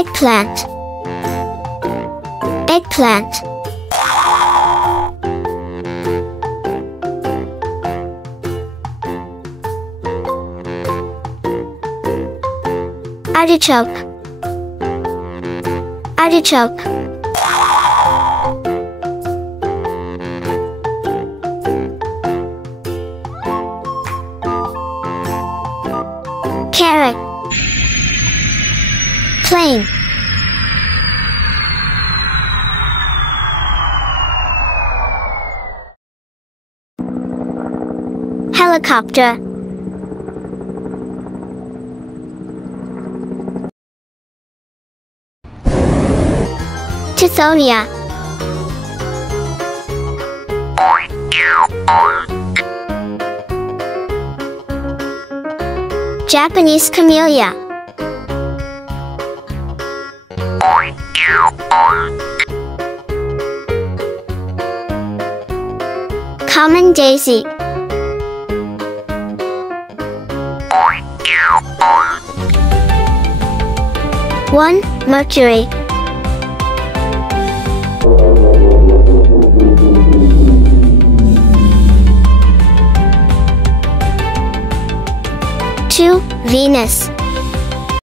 eggplant, eggplant. Artichoke, artichoke. Carrot, plane, helicopter, Tithonia, Japanese camellia, common daisy, one Mercury, two Venus,